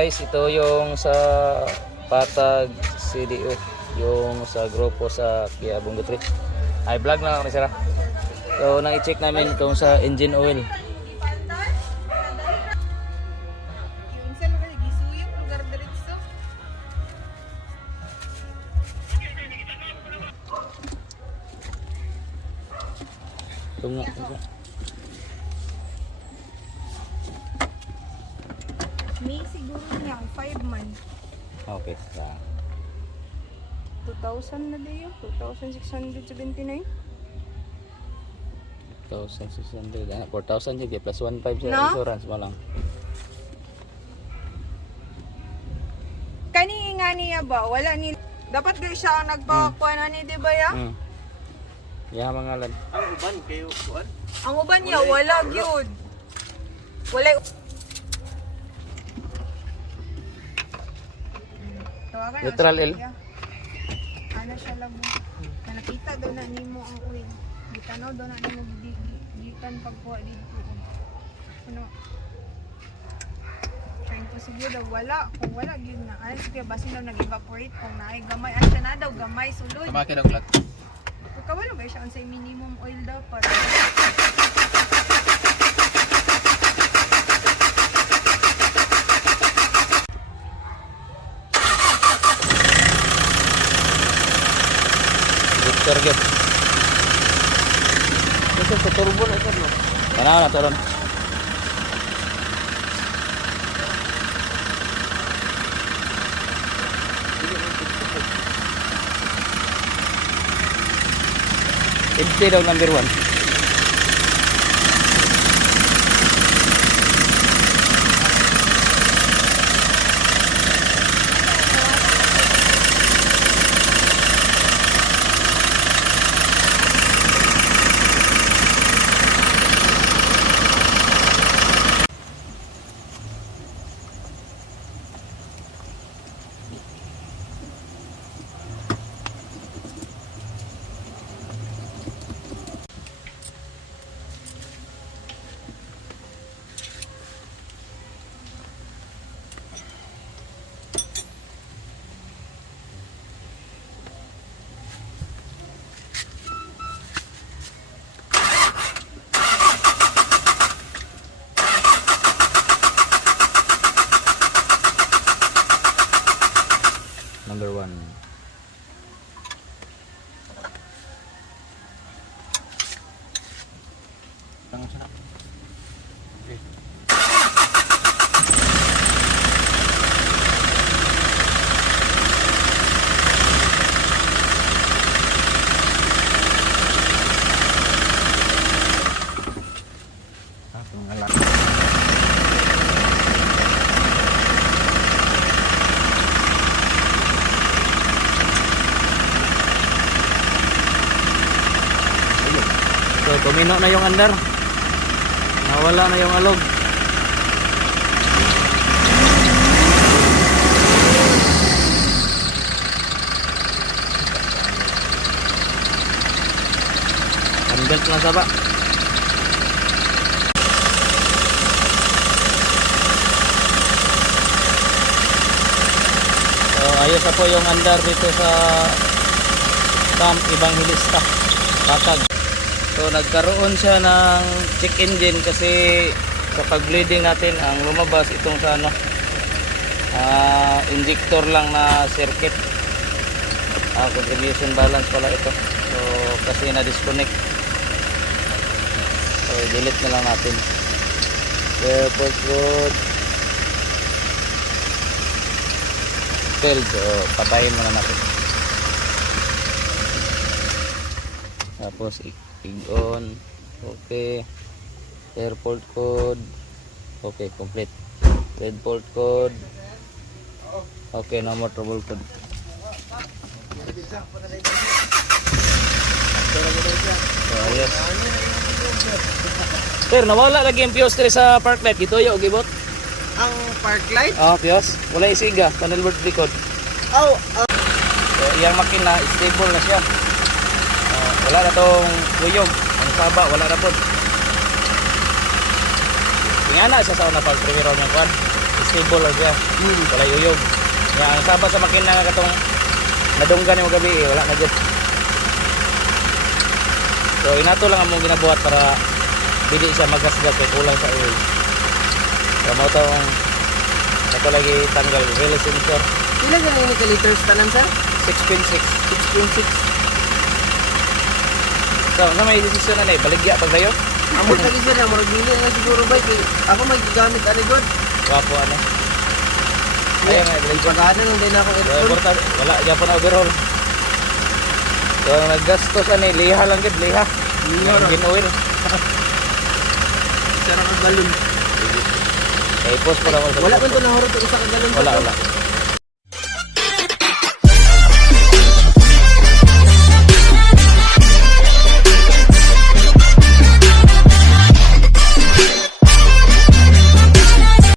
Guys, ito yung sa Patag CDO, yung sa grupo sa Kia Bungo 3. Ay, vlog na lang kami sira. So, nang i-check namin kung sa engine oil. Tungo. May siguro niya, 5 man. Okay. 2,000 na dayo, 2,679. 1,600. 4,000 yun. Plus 1,500 sa No? insurance mo lang. Kani nga niya ba? Wala ni... Dapat kayo siya ang nagpakuha na ni, di ba ya? Yeah, mga lad. Ang uban kayo kuan. Ang uban niya, wala gyud. Wala. Tawagan na Neutral siya, L. kuya. Ano siya lang. Nakita daw na nimo ang oil. Gitanaw daw na nimo gikan pagkuha dito. Ano? Trying to sige daw wala. Kung wala gyud na. Ay sige basin daw nag-evaporate kung naay gamay. Asa na daw gamay sulod. Tama ka daw ulat. Kawalo ba siya unsay minimum oil daw para Victor Gap. Kasi sa turbo na ito. Ano na to ron? Empty daw number 1. Number 1. Ang sarap. Okay. Ang alat. So, tumino na yung andar. Nawala na yung alog. Ambelt na saba. So, ayos na po yung andar dito sa Camp Evangelista Patag. So nagkaroon siya ng check engine kasi sa pag-bleeding natin ang lumabas itong sa ano injector lang na circuit. Contribution balance pala ito. So kasi na-disconnect. So delete na lang natin. Airport road 12. So patayin muna natin. Tapos on, okay, airport code, okay, complete, red port code, okay, no more trouble code. So, ayos. Sir, nawala lagi yung fuse sa park light, dito yung gibot. Ang park light? Fuse, wala isiga, panel board record. Oh, So, iyang makina, stable na siya. Wala na tong kuyog. Ang saba, wala na po. Tingnan na siya sa una pag primero niyang kwan. stable lang siya. Wala uyog. Nga ang saba sa makina nga katong nadunggan yung gabi wala na dyan. So inato lang among ginabuhat para dili siya magasgas kay kulang sa oil. So mo tong nato lagi tanggal release sensor Pila ganun ni ka-liters tanan sir? 6.6. 6.6. So sa may desisyon na baligya pag dayo. Amo lagi sir, amo dili na siguro bike. Ako may gigamit ani god. Wapo ano. Ayan nga baligya. Pagana nung din ako aircon. Wala dyan po na overhaul. So ang naggastos ani liha lang gid liha. Engine oil. Sir ang galon. Kay post pa lang Wala man to nahurot og isa ka galon. Wala.